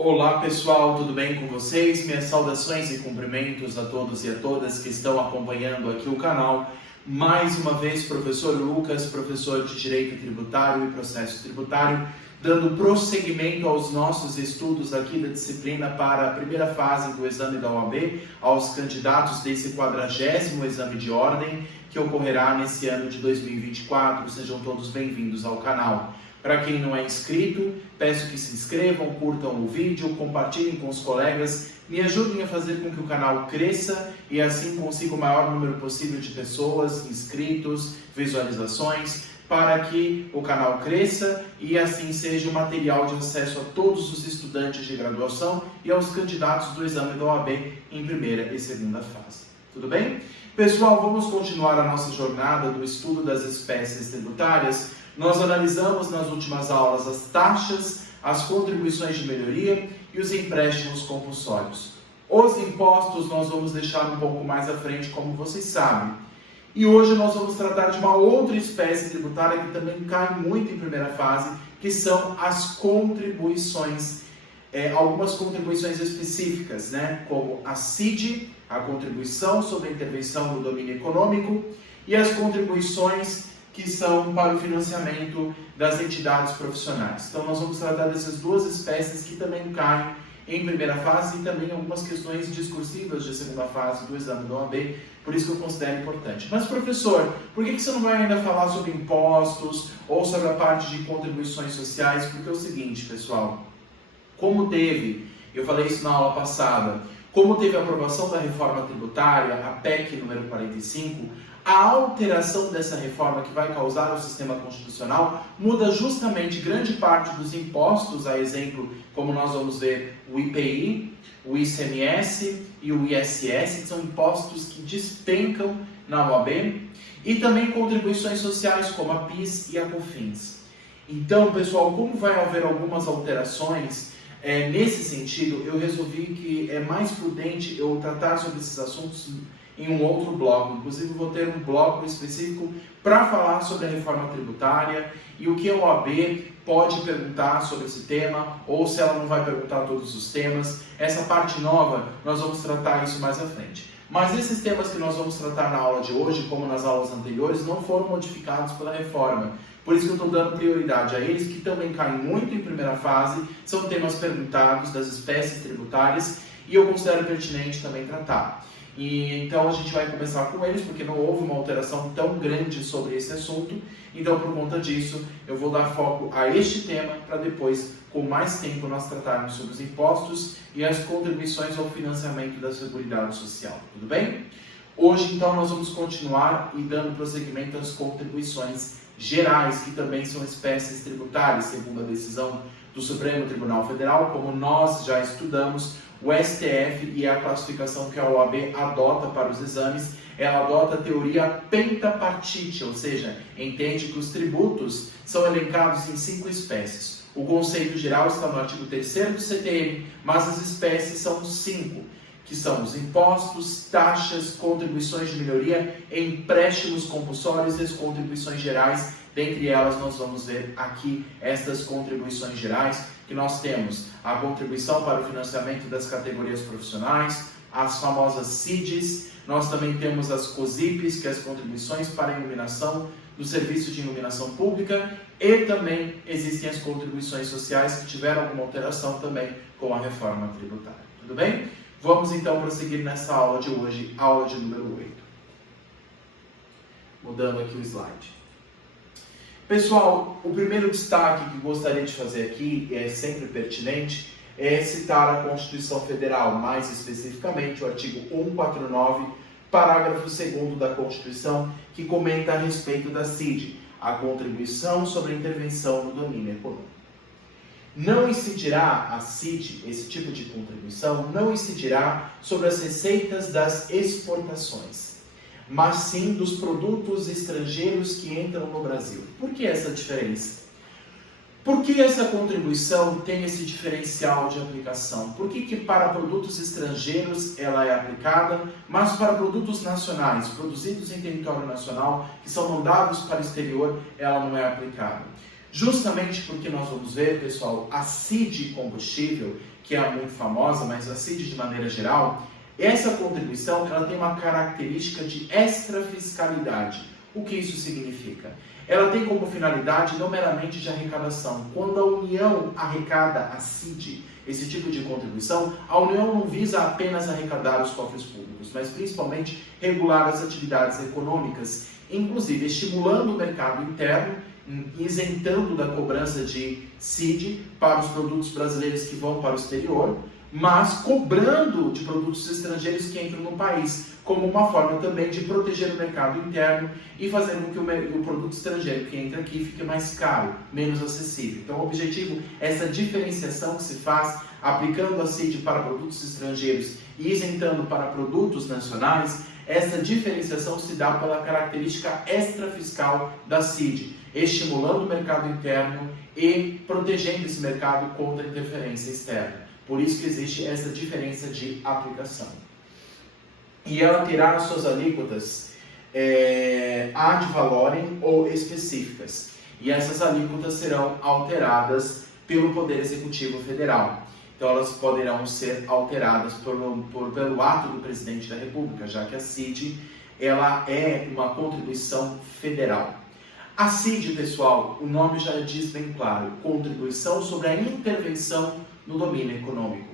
Olá pessoal, tudo bem com vocês? Minhas saudações e cumprimentos a todos e a todas que estão acompanhando aqui o canal. Mais uma vez, professor Lucas, professor de Direito Tributário e Processo Tributário, dando prosseguimento aos nossos estudos aqui da disciplina para a primeira fase do exame da OAB, aos candidatos desse 40º exame de ordem, que ocorrerá nesse ano de 2024. Sejam todos bem-vindos ao canal. Para quem não é inscrito, peço que se inscrevam, curtam o vídeo, compartilhem com os colegas, me ajudem a fazer com que o canal cresça e assim consiga o maior número possível de pessoas, inscritos, visualizações, para que o canal cresça e assim seja um material de acesso a todos os estudantes de graduação e aos candidatos do exame da OAB em primeira e segunda fase. Tudo bem? Pessoal, vamos continuar a nossa jornada do estudo das espécies tributárias. Nós analisamos nas últimas aulas as taxas, as contribuições de melhoria e os empréstimos compulsórios. Os impostos nós vamos deixar um pouco mais à frente, como vocês sabem. E hoje nós vamos tratar de uma outra espécie tributária que também cai muito em primeira fase, que são as contribuições. Algumas contribuições específicas, como a CID, a contribuição sobre a intervenção no domínio econômico, e as contribuições que são para o financiamento das entidades profissionais. Então nós vamos tratar dessas duas espécies que também caem em primeira fase e também algumas questões discursivas de segunda fase do exame da OAB, por isso que eu considero importante. Mas professor, por que você não vai ainda falar sobre impostos ou sobre a parte de contribuições sociais? Porque é o seguinte, pessoal, eu falei isso na aula passada, como teve a aprovação da reforma tributária, a PEC número 45, a alteração dessa reforma que vai causar ao sistema constitucional muda justamente grande parte dos impostos, a exemplo, como nós vamos ver, o IPI, o ICMS e o ISS, que são impostos que despencam na OAB, e também contribuições sociais, como a PIS e a COFINS. Então, pessoal, como vai haver algumas alterações, nesse sentido, eu resolvi que é mais prudente eu tratar sobre esses assuntos em um outro bloco. Inclusive, vou ter um bloco específico para falar sobre a reforma tributária e o que a OAB pode perguntar sobre esse tema, ou se ela não vai perguntar todos os temas. Essa parte nova, nós vamos tratar isso mais à frente. Mas esses temas que nós vamos tratar na aula de hoje, como nas aulas anteriores, não foram modificados pela reforma. Por isso que eu estou dando prioridade a eles, que também caem muito em primeira fase, são temas perguntados das espécies tributárias e eu considero pertinente também tratar. Então a gente vai começar com eles, porque não houve uma alteração tão grande sobre esse assunto. Então, por conta disso, eu vou dar foco a este tema, para depois, com mais tempo, nós tratarmos sobre os impostos e as contribuições ao financiamento da Seguridade Social. Tudo bem? Hoje, então, nós vamos continuar e dando prosseguimento às contribuições gerais, que também são espécies tributárias, segundo a decisão do Supremo Tribunal Federal, como nós já estudamos. O STF e a classificação que a OAB adota para os exames, ela adota a teoria pentapartite, ou seja, entende que os tributos são elencados em 5 espécies. O conceito geral está no artigo 3º do CTM, mas as espécies são 5, que são os impostos, taxas, contribuições de melhoria, empréstimos compulsórios e as contribuições gerais. Dentre elas, nós vamos ver aqui estas contribuições gerais, que nós temos a contribuição para o financiamento das categorias profissionais, as famosas CIDs, nós também temos as COSIPs, que é as contribuições para a iluminação do serviço de iluminação pública, e também existem as contribuições sociais que tiveram alguma alteração também com a reforma tributária. Tudo bem? Vamos então prosseguir nessa aula de hoje, aula de número 8. Mudando aqui o slide. Pessoal, o primeiro destaque que gostaria de fazer aqui, e é sempre pertinente, é citar a Constituição Federal, mais especificamente o artigo 149, parágrafo 2º da Constituição, que comenta a respeito da CID, a contribuição sobre a intervenção no domínio econômico. Não incidirá a CID, esse tipo de contribuição, não incidirá sobre as receitas das exportações, mas sim dos produtos estrangeiros que entram no Brasil. Por que essa diferença? Por que essa contribuição tem esse diferencial de aplicação? Por que para produtos estrangeiros ela é aplicada, mas para produtos nacionais, produzidos em território nacional, que são mandados para o exterior, ela não é aplicada? Justamente porque nós vamos ver, pessoal, a CID combustível, que é muito famosa, mas a CID de maneira geral, essa contribuição ela tem uma característica de extrafiscalidade. O que isso significa? Ela tem como finalidade não meramente de arrecadação. Quando a União arrecada a CID, esse tipo de contribuição, a União não visa apenas arrecadar os cofres públicos, mas principalmente regular as atividades econômicas, inclusive estimulando o mercado interno, isentando da cobrança de CID para os produtos brasileiros que vão para o exterior, mas cobrando de produtos estrangeiros que entram no país, como uma forma também de proteger o mercado interno e fazendo com que o produto estrangeiro que entra aqui fique mais caro, menos acessível. Então o objetivo é essa diferenciação que se faz aplicando a CID para produtos estrangeiros e isentando para produtos nacionais. Essa diferenciação se dá pela característica extrafiscal da CID, estimulando o mercado interno e protegendo esse mercado contra a interferência externa. Por isso que existe essa diferença de aplicação. E ela terá as suas alíquotas ad valorem ou específicas. E essas alíquotas serão alteradas pelo Poder Executivo Federal. Então elas poderão ser alteradas pelo ato do Presidente da República, já que a CID ela é uma contribuição federal. A CID, pessoal, o nome já diz bem claro, contribuição sobre a intervenção no domínio econômico.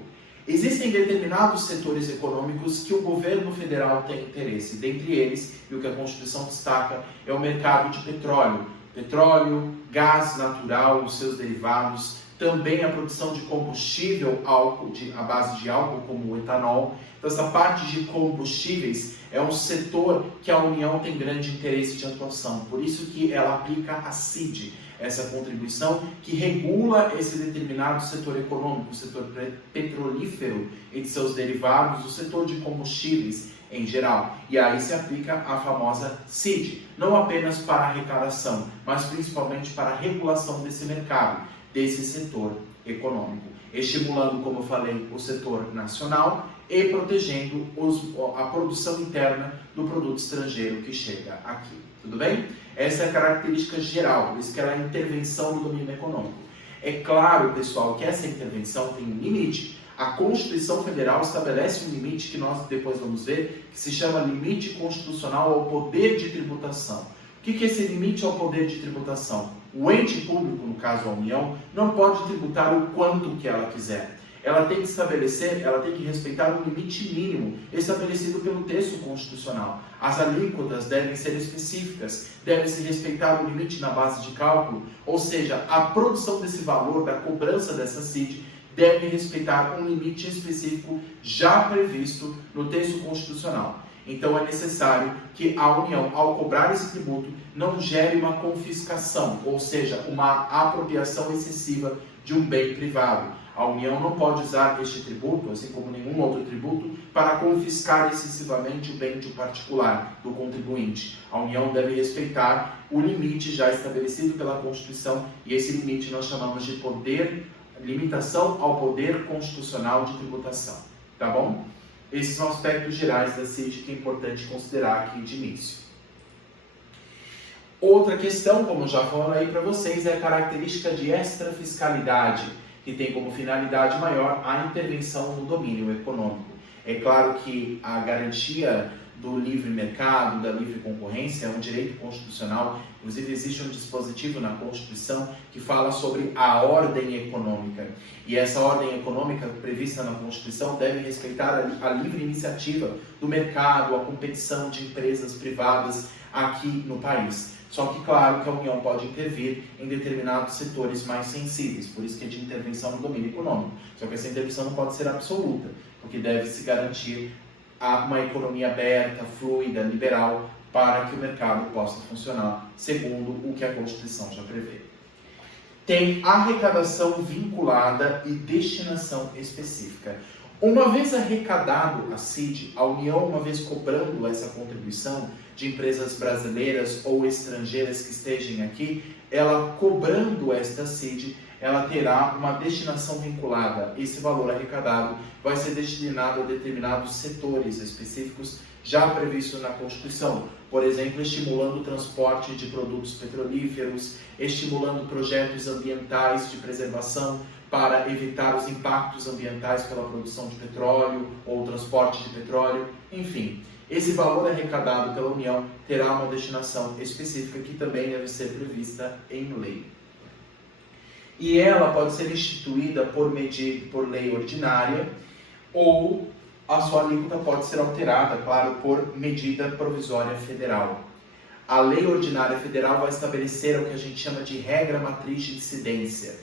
Existem determinados setores econômicos que o governo federal tem interesse. Dentre eles, e o que a Constituição destaca, é o mercado de petróleo, gás natural, os seus derivados, também a produção de combustível à base de álcool, como o etanol. Então, essa parte de combustíveis é um setor que a União tem grande interesse de atuação. Por isso que ela aplica a CID, essa contribuição que regula esse determinado setor econômico, o setor petrolífero e de seus derivados, o setor de combustíveis em geral. E aí se aplica a famosa CID, não apenas para arrecadação, mas principalmente para a regulação desse mercado, desse setor econômico, estimulando, como eu falei, o setor nacional e protegendo a produção interna do produto estrangeiro que chega aqui. Tudo bem? Essa é a característica geral, por isso que ela é a intervenção no domínio econômico. É claro, pessoal, que essa intervenção tem um limite. A Constituição Federal estabelece um limite que nós depois vamos ver, que se chama limite constitucional ao poder de tributação. O que é esse limite ao poder de tributação? O ente público, no caso a União, não pode tributar o quanto que ela quiser. Ela tem que estabelecer, ela tem que respeitar um limite mínimo estabelecido pelo texto constitucional. As alíquotas devem ser específicas, deve-se respeitar o limite na base de cálculo, ou seja, a produção desse valor, da cobrança dessa CID, deve respeitar um limite específico já previsto no texto constitucional. Então é necessário que a União, ao cobrar esse tributo, não gere uma confiscação, ou seja, uma apropriação excessiva de um bem privado. A União não pode usar este tributo, assim como nenhum outro tributo, para confiscar excessivamente o bem de um particular, do contribuinte. A União deve respeitar o limite já estabelecido pela Constituição, e esse limite nós chamamos de limitação ao poder constitucional de tributação. Tá bom? Esses são aspectos gerais da CID que é importante considerar aqui de início. Outra questão, como já falei aí para vocês, é a característica de extrafiscalidade, que tem como finalidade maior a intervenção no domínio econômico. É claro que a garantia do livre mercado, da livre concorrência, é um direito constitucional. Inclusive existe um dispositivo na Constituição que fala sobre a ordem econômica. E essa ordem econômica prevista na Constituição deve respeitar a livre iniciativa do mercado, a competição de empresas privadas aqui no país. Só que, claro, que a União pode intervir em determinados setores mais sensíveis, por isso que é de intervenção no domínio econômico. Só que essa intervenção não pode ser absoluta, porque deve-se garantir uma economia aberta, fluida, liberal, para que o mercado possa funcionar segundo o que a Constituição já prevê. Tem arrecadação vinculada e destinação específica. Uma vez arrecadado a CID, a União, uma vez cobrando essa contribuição de empresas brasileiras ou estrangeiras que estejam aqui, ela cobrando esta CID, ela terá uma destinação vinculada. Esse valor arrecadado vai ser destinado a determinados setores específicos já previstos na Constituição. Por exemplo, estimulando o transporte de produtos petrolíferos, estimulando projetos ambientais de preservação para evitar os impactos ambientais pela produção de petróleo ou transporte de petróleo, enfim. Esse valor arrecadado pela União terá uma destinação específica que também deve ser prevista em lei. E ela pode ser instituída por lei ordinária ou a sua alíquota pode ser alterada, claro, por medida provisória federal. A lei ordinária federal vai estabelecer o que a gente chama de regra matriz de incidência.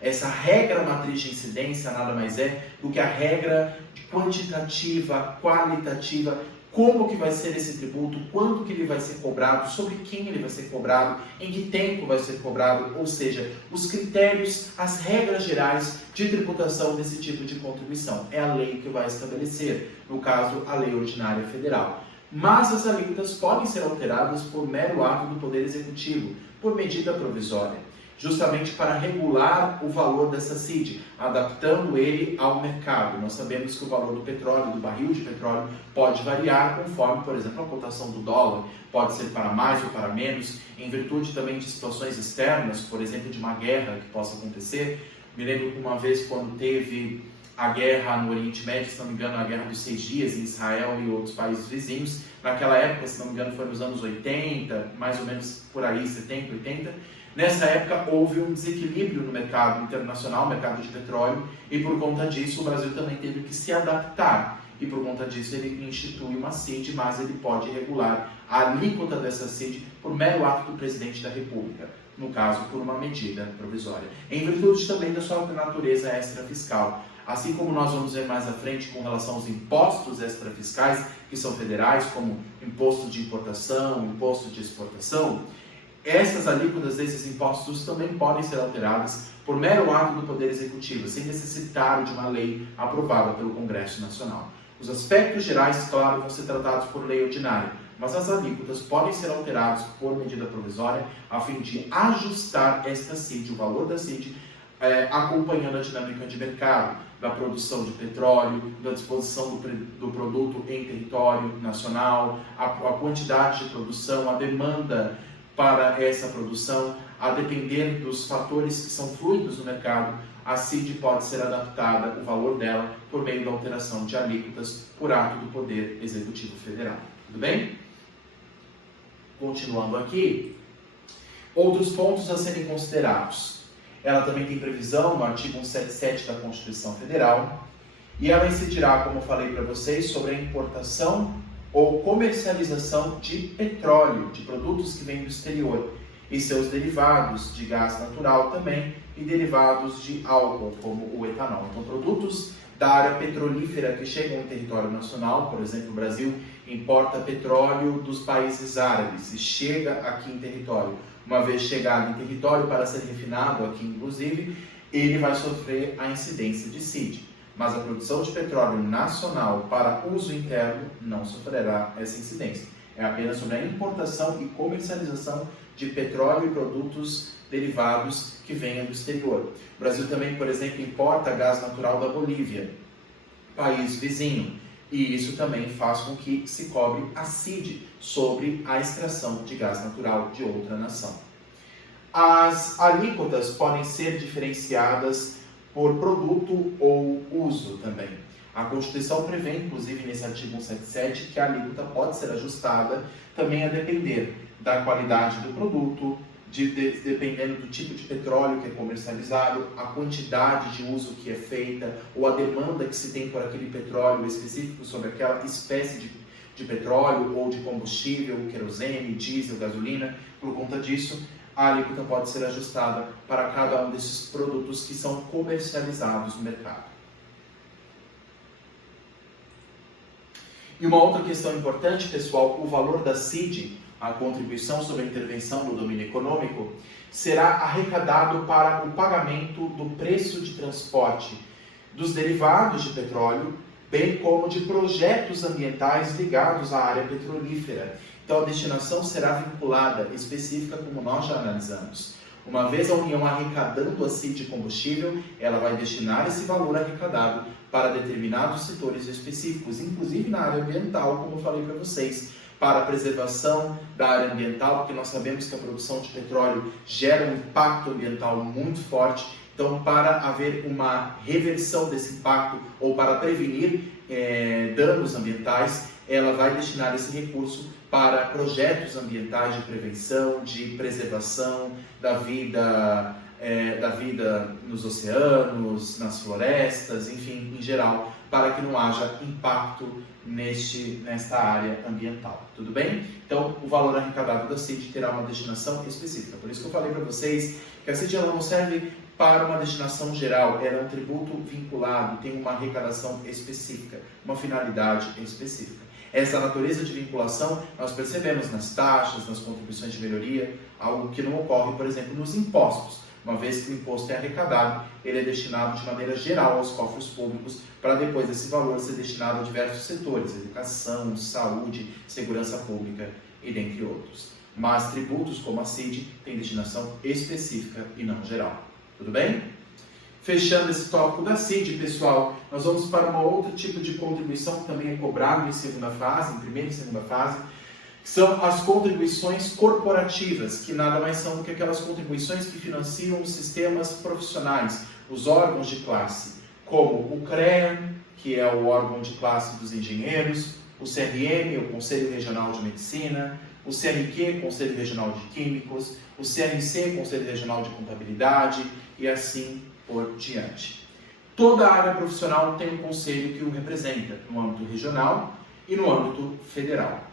Essa regra matriz de incidência nada mais é do que a regra quantitativa, qualitativa, como que vai ser esse tributo, quanto que ele vai ser cobrado, sobre quem ele vai ser cobrado, em que tempo vai ser cobrado, ou seja, os critérios, as regras gerais de tributação desse tipo de contribuição. É a lei que vai estabelecer, no caso, a lei ordinária federal. Mas as alíquotas podem ser alteradas por mero ato do Poder Executivo, por medida provisória, justamente para regular o valor dessa CID, adaptando ele ao mercado. Nós sabemos que o valor do petróleo, do barril de petróleo, pode variar conforme, por exemplo, a cotação do dólar, pode ser para mais ou para menos, em virtude também de situações externas, por exemplo, de uma guerra que possa acontecer. Me lembro que uma vez, quando teve a guerra no Oriente Médio, se não me engano, a Guerra dos 6 Dias, em Israel e outros países vizinhos, naquela época, se não me engano, foi nos anos 80, mais ou menos por aí, 70, 80, nessa época houve um desequilíbrio no mercado internacional, mercado de petróleo, e por conta disso o Brasil também teve que se adaptar. E por conta disso ele institui uma CID, mas ele pode regular a alíquota dessa CID por mero ato do presidente da República, no caso por uma medida provisória, em virtude também da sua natureza extrafiscal. Assim como nós vamos ver mais à frente com relação aos impostos extrafiscais, que são federais, como imposto de importação, imposto de exportação, essas alíquotas desses impostos também podem ser alteradas por mero ato do Poder Executivo, sem necessitar de uma lei aprovada pelo Congresso Nacional. Os aspectos gerais, claro, vão ser tratados por lei ordinária, mas as alíquotas podem ser alteradas por medida provisória a fim de ajustar esta CID, o valor da CID, acompanhando a dinâmica de mercado, da produção de petróleo, da disposição do produto em território nacional, a quantidade de produção, a demanda para essa produção, a depender dos fatores que são fluidos no mercado, a CID pode ser adaptada, o valor dela, por meio da alteração de alíquotas por ato do Poder Executivo Federal. Tudo bem? Continuando aqui, outros pontos a serem considerados. Ela também tem previsão no artigo 177 da Constituição Federal, e ela incidirá, como eu falei para vocês, sobre a importação ou comercialização de petróleo, de produtos que vêm do exterior, e seus derivados de gás natural também, e derivados de álcool, como o etanol. Então, produtos da área petrolífera que chegam em território nacional, por exemplo, o Brasil importa petróleo dos países árabes e chega aqui em território. Uma vez chegado em território para ser refinado aqui, inclusive, ele vai sofrer a incidência de CID. Mas a produção de petróleo nacional para uso interno não sofrerá essa incidência. É apenas sobre a importação e comercialização de petróleo e produtos derivados que venham do exterior. O Brasil também, por exemplo, importa gás natural da Bolívia, país vizinho, e isso também faz com que se cobre a CID sobre a extração de gás natural de outra nação. As alíquotas podem ser diferenciadas por produto ou uso também. A Constituição prevê, inclusive nesse artigo 177, que a alíquota pode ser ajustada também a depender da qualidade do produto, dependendo do tipo de petróleo que é comercializado, a quantidade de uso que é feita, ou a demanda que se tem por aquele petróleo específico sobre aquela espécie de petróleo ou de combustível, querosene, diesel, gasolina. Por conta disso, a alíquota pode ser ajustada para cada um desses produtos que são comercializados no mercado. E uma outra questão importante, pessoal, o valor da CID, a contribuição sobre a intervenção no domínio econômico, será arrecadado para o pagamento do preço de transporte dos derivados de petróleo, bem como de projetos ambientais ligados à área petrolífera. Então, a destinação será vinculada, específica, como nós já analisamos. Uma vez a União arrecadando a CID de combustível, ela vai destinar esse valor arrecadado para determinados setores específicos, inclusive na área ambiental, como eu falei para vocês, para a preservação da área ambiental, porque nós sabemos que a produção de petróleo gera um impacto ambiental muito forte. Então, para haver uma reversão desse impacto ou para prevenir danos ambientais, ela vai destinar esse recurso para projetos ambientais de prevenção, de preservação da vida nos oceanos, nas florestas, enfim, em geral, para que não haja impacto nesta área ambiental, tudo bem? Então, o valor arrecadado da CID terá uma destinação específica. Por isso que eu falei para vocês que a CID ela não serve para uma destinação geral, ela é um tributo vinculado, tem uma arrecadação específica, uma finalidade específica. Essa natureza de vinculação nós percebemos nas taxas, nas contribuições de melhoria, algo que não ocorre, por exemplo, nos impostos. Uma vez que o imposto é arrecadado, ele é destinado de maneira geral aos cofres públicos, para depois esse valor ser destinado a diversos setores, educação, saúde, segurança pública e dentre outros. Mas tributos como a CID têm destinação específica e não geral. Tudo bem? Fechando esse tópico da CID, pessoal, nós vamos para um outro tipo de contribuição que também é cobrado em segunda fase, em primeira e segunda fase, que são as contribuições corporativas, que nada mais são do que aquelas contribuições que financiam os sistemas profissionais, os órgãos de classe, como o CREA, que é o órgão de classe dos engenheiros, o CRM, o Conselho Regional de Medicina, o CRQ, Conselho Regional de Químicos, o CRC, Conselho Regional de Contabilidade, e assim por diante. Toda a área profissional tem um conselho que o representa, no âmbito regional e no âmbito federal.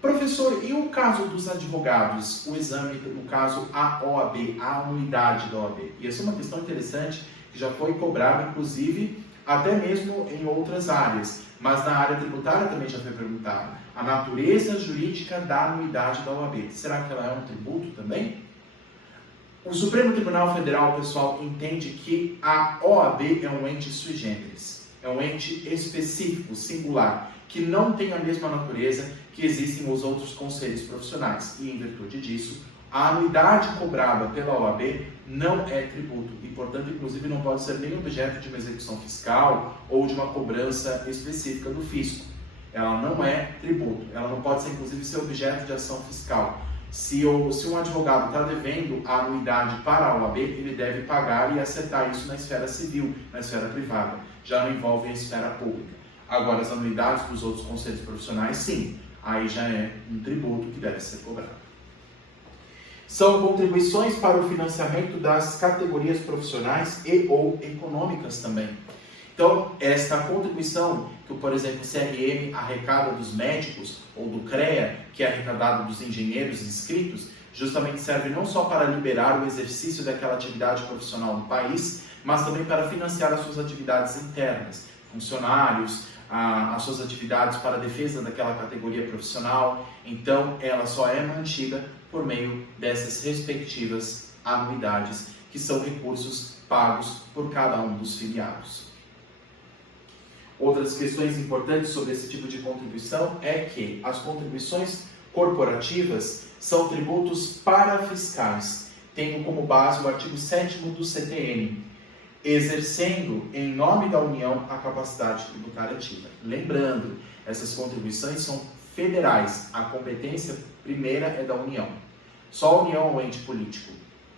Professor, e o caso dos advogados? O exame, no caso, a OAB, a anuidade da OAB. E essa é uma questão interessante que já foi cobrada, inclusive, até mesmo em outras áreas. Mas na área tributária também já foi perguntado. A natureza jurídica da anuidade da OAB. Será que ela é um tributo também? O Supremo Tribunal Federal, pessoal, entende que a OAB é um ente sui generis. É um ente específico, singular, que não tem a mesma natureza que existem os outros conselhos profissionais. E, em virtude disso, a anuidade cobrada pela OAB não é tributo e, portanto, inclusive não pode ser nem objeto de uma execução fiscal ou de uma cobrança específica do fisco. Ela não é tributo, ela não pode ser, inclusive, ser objeto de ação fiscal. Se um advogado está devendo a anuidade para a OAB, ele deve pagar e acertar isso na esfera civil, na esfera privada. Já não envolve a esfera pública. Agora, as anuidades dos outros conselhos profissionais, sim. Aí já é um tributo que deve ser cobrado. São contribuições para o financiamento das categorias profissionais e ou econômicas também. Então, esta contribuição que, por exemplo, o CRM arrecada dos médicos ou do CREA, que é arrecadado dos engenheiros inscritos, justamente serve não só para liberar o exercício daquela atividade profissional no país, mas também para financiar as suas atividades internas, funcionários, as suas atividades para a defesa daquela categoria profissional. Então, ela só é mantida por meio dessas respectivas anuidades, que são recursos pagos por cada um dos filiados. Outras questões importantes sobre esse tipo de contribuição é que as contribuições corporativas são tributos parafiscais, tendo como base o artigo 7º do CTN, exercendo em nome da União a capacidade tributária ativa. Lembrando, essas contribuições são federais, a competência primeira é da União. Só a União é um ente político.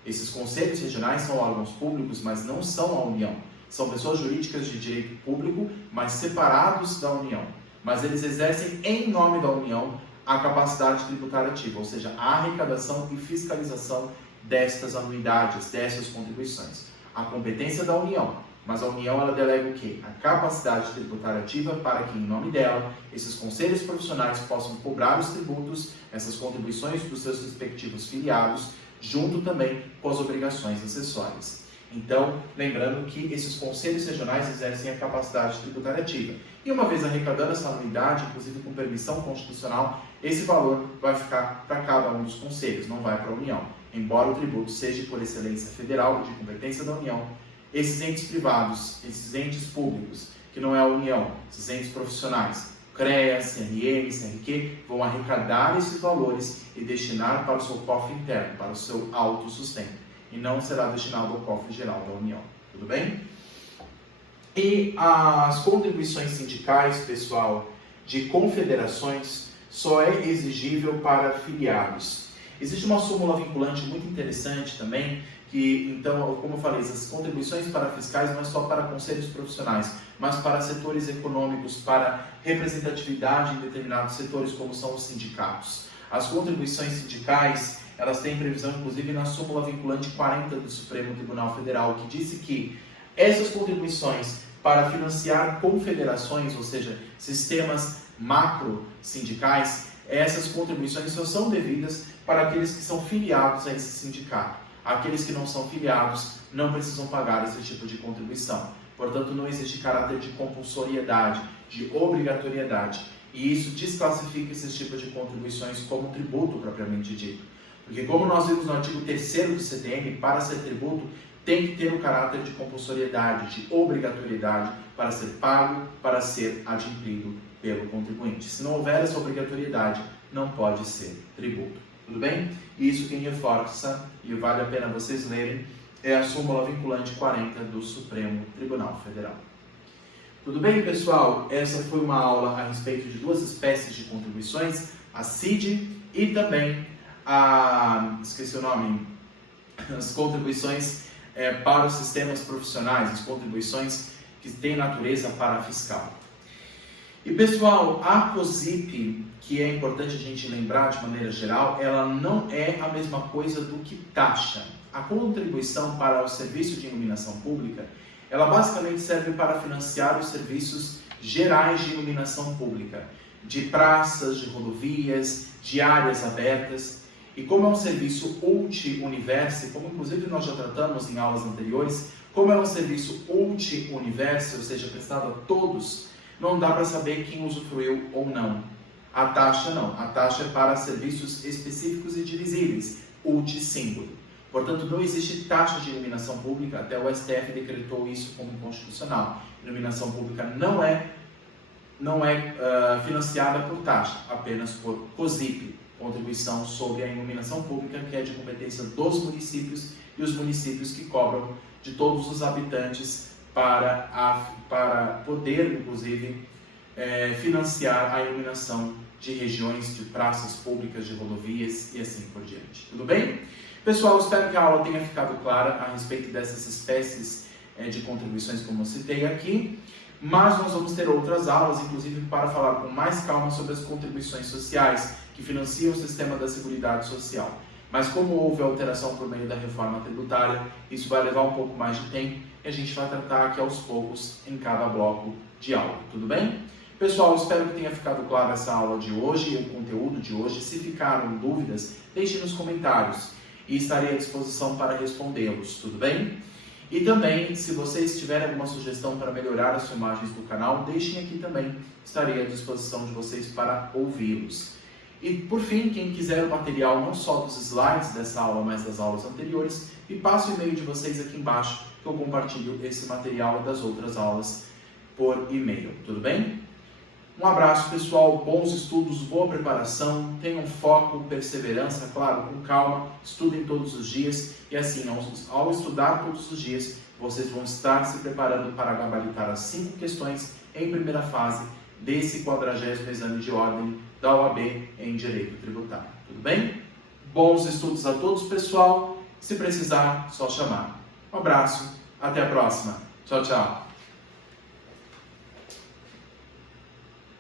Esses conselhos regionais são órgãos públicos, mas não são a União. São pessoas jurídicas de direito público, mas separados da União. Mas eles exercem em nome da União a capacidade tributária ativa, ou seja, a arrecadação e fiscalização destas anuidades, dessas contribuições. A competência da União, mas a União ela delega o quê? A capacidade tributária ativa para que, em nome dela, esses conselhos profissionais possam cobrar os tributos, essas contribuições dos seus respectivos filiados, junto também com as obrigações acessórias. Então, lembrando que esses conselhos regionais exercem a capacidade tributária ativa. E uma vez arrecadando essa anuidade, inclusive com permissão constitucional, esse valor vai ficar para cada um dos conselhos, não vai para a União. Embora o tributo seja por excelência federal, de competência da União, esses entes privados, esses entes públicos, que não é a União, esses entes profissionais, CREA, CRM, CRQ, vão arrecadar esses valores e destinar para o seu cofre interno, para o seu autossustento. e não será destinado ao cofre geral da União, tudo bem? E as contribuições sindicais, pessoal, de confederações, só é exigível para filiados. Existe uma súmula vinculante muito interessante também, que, então, como eu falei, essas contribuições para fiscais não é só para conselhos profissionais, mas para setores econômicos, para representatividade em determinados setores, como são os sindicatos. As contribuições sindicais, elas têm previsão, inclusive, na súmula vinculante 40 do Supremo Tribunal Federal, que disse que essas contribuições para financiar confederações, ou seja, sistemas macro-sindicais, essas contribuições só são devidas para aqueles que são filiados a esse sindicato. Aqueles que não são filiados não precisam pagar esse tipo de contribuição. Portanto, não existe caráter de compulsoriedade, de obrigatoriedade. E isso desclassifica esses tipos de contribuições como tributo propriamente dito. Porque, como nós vimos no artigo 3º do CTN, para ser tributo, tem que ter o caráter de compulsoriedade, de obrigatoriedade, para ser pago, para ser adimplido pelo contribuinte. Se não houver essa obrigatoriedade, não pode ser tributo. Tudo bem? Isso quem reforça, e vale a pena vocês lerem, é a súmula vinculante 40 do Supremo Tribunal Federal. Tudo bem, pessoal? Essa foi uma aula a respeito de duas espécies de contribuições, a CID e também esqueci o nome, as contribuições para os sistemas profissionais, as contribuições que têm natureza parafiscal. E, pessoal, a COSIP, que é importante a gente lembrar de maneira geral, ela não é a mesma coisa do que taxa. A contribuição para o serviço de iluminação pública, ela basicamente serve para financiar os serviços gerais de iluminação pública, de praças, de rodovias, de áreas abertas. E como é um serviço multi-universo, como inclusive nós já tratamos em aulas anteriores, como é um serviço multi-universo, ou seja, prestado a todos, não dá para saber quem usufruiu ou não. A taxa não. A taxa é para serviços específicos e divisíveis, multi-singular. Portanto, não existe taxa de iluminação pública, até o STF decretou isso como inconstitucional. Iluminação pública não é financiada por taxa, apenas por COSIP, contribuição sobre a iluminação pública, que é de competência dos municípios e os municípios que cobram de todos os habitantes para poder, inclusive, financiar a iluminação de regiões, de praças públicas, de rodovias e assim por diante. Tudo bem? Pessoal, espero que a aula tenha ficado clara a respeito dessas espécies de contribuições como eu citei aqui, mas nós vamos ter outras aulas, inclusive para falar com mais calma sobre as contribuições sociais que financiam o sistema da Seguridade Social. Mas como houve alteração por meio da reforma tributária, isso vai levar um pouco mais de tempo e a gente vai tratar aqui aos poucos em cada bloco de aula, tudo bem? Pessoal, espero que tenha ficado clara essa aula de hoje e o conteúdo de hoje. Se ficaram dúvidas, deixem nos comentários e estarei à disposição para respondê-los, tudo bem? E também, se vocês tiverem alguma sugestão para melhorar as filmagens do canal, deixem aqui também, estarei à disposição de vocês para ouvi-los. E por fim, quem quiser o material não só dos slides dessa aula, mas das aulas anteriores, me passe o e-mail de vocês aqui embaixo, que eu compartilho esse material e das outras aulas por e-mail, tudo bem? Um abraço, pessoal, bons estudos, boa preparação, tenham foco, perseverança, claro, com calma, estudem todos os dias e assim, ao estudar todos os dias, vocês vão estar se preparando para gabaritar as 5 questões em primeira fase desse 40º exame de ordem da OAB em Direito Tributário, tudo bem? Bons estudos a todos, pessoal, se precisar, só chamar. Um abraço, até a próxima, tchau, tchau!